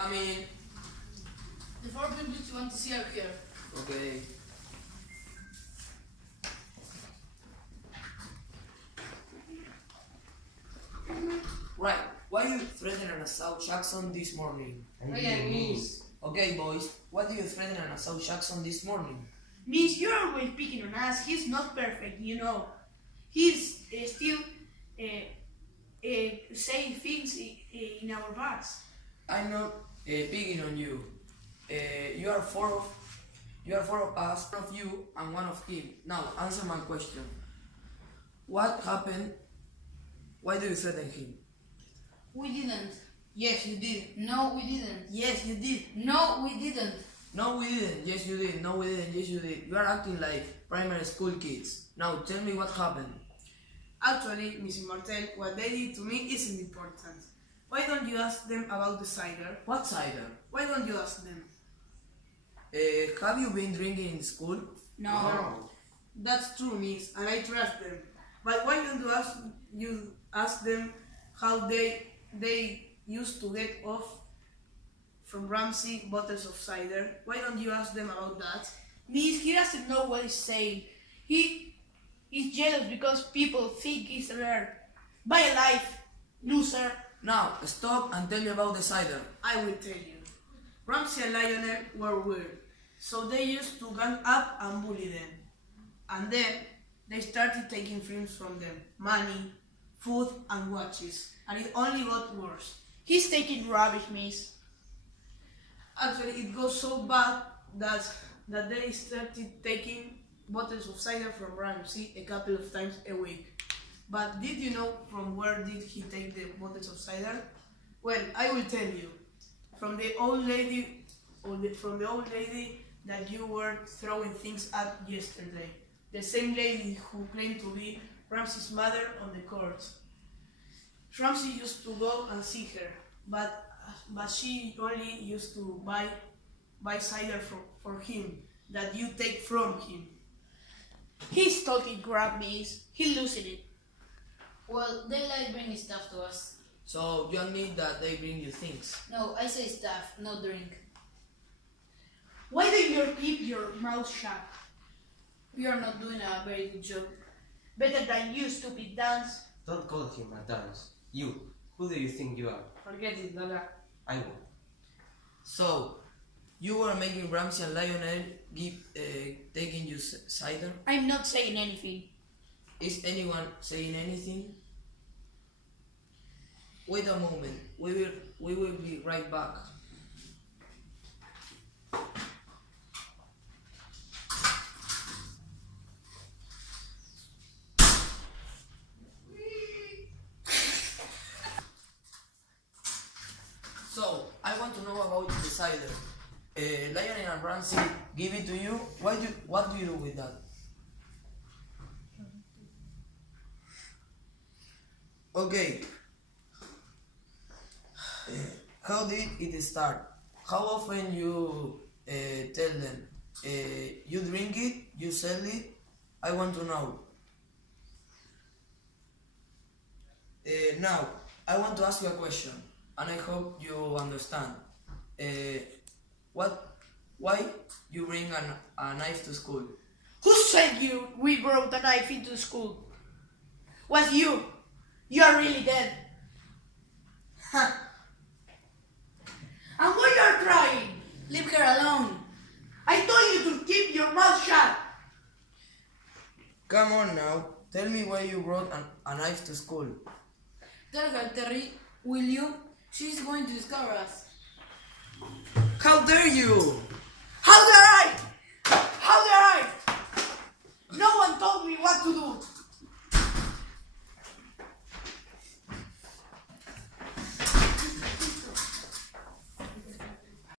Come in. The four people you want to see are here. Okay. Right. Why you threaten and assault Jackson this morning? Miss. Okay, boys. Why do you threaten and assault Jackson this morning? Miss, you're always picking on us. He's not perfect, you know. He's still saying things in our backs. I'm not picking on you. You are four of us, one of you and one of him. Now answer my question. What happened? Why do you threaten him? We didn't. Yes, you did. No, we didn't. Yes, you did. No, we didn't. No, we didn't. Yes, you did. No, we didn't. Yes, you did. You are acting like primary school kids. Now tell me what happened. Actually, Miss Martel, what they did to me isn't important. Why don't you ask them about the cider? What cider? Why don't you ask them? Have you been drinking in school? No. That's true, Miss, and I trust them. But why don't you ask them how they used to get off from Ramsey bottles of cider? Why don't you ask them about that? Miss, he doesn't know what he's saying. He is jealous because people think he's rare. Buy a life, loser. Now stop and tell me about the cider. I will tell you. Ramsey and Lionel were weird, so they used to gang up and bully them. And then they started taking things from them, money, food and watches, and it only got worse. He's taking rubbish, Miss. Actually, it got so bad that they started taking bottles of cider from Ramsey a couple of times a week. But did you know from where did he take the bottles of cider? Well, I will tell you. From the old lady, that you were throwing things at yesterday. The same lady who claimed to be Ramsey's mother on the court. Ramsey used to go and see her, but she only used to buy cider for him that you take from him. He's talking crap, Miss. He's losing it. Well, they like bringing stuff to us. So you admit that they bring you things. No, I say stuff, no drink. Why don't you keep your mouth shut? We are not doing a very good job. Better than you, stupid dance. Don't call him a dance. You. Who do you think you are? Forget it, Lola. I won't. So you were making Ramsey and Lionel taking you cider? I'm not saying anything. Is anyone saying anything? Wait a moment. We will be right back. So I want to know about the cider. Lionel and Ramsey give it to you. What do you do with that? Okay. How did it start? How often you tell them? You drink it? You sell it? I want to know. Now, I want to ask you a question, and I hope you understand. Why you bring a knife to school? Who said we brought a knife into school? Was you? You are really dead. Ha! And why you are crying? Leave her alone. I told you to keep your mouth shut. Come on now, tell me why you brought a knife to school. Tell her, Terry, will you? She's going to discover us. How dare you!